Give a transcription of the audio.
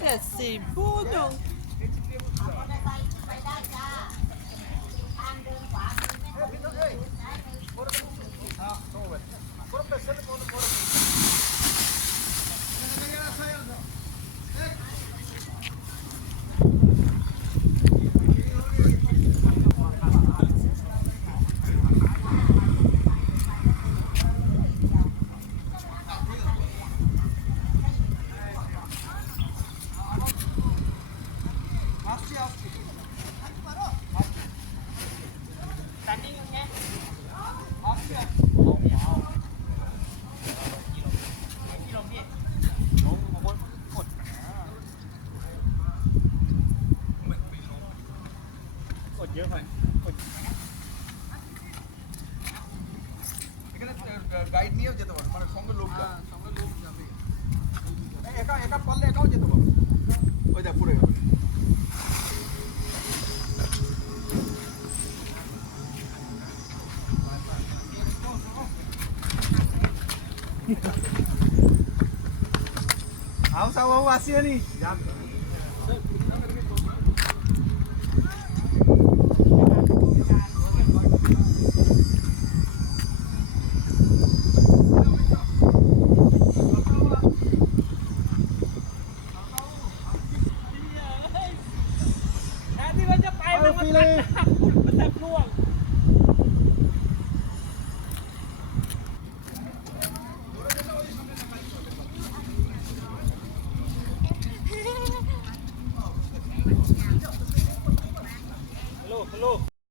É, Esse bolo. Guide নিয়েও যেতে পারো মানে সঙ্গে লোক সঙ্গে লোক যাবে একা একা পারলে একাও যেতে পারো। ওই যা পুরো Aku sama wasnya nih. જામ Pilih. look.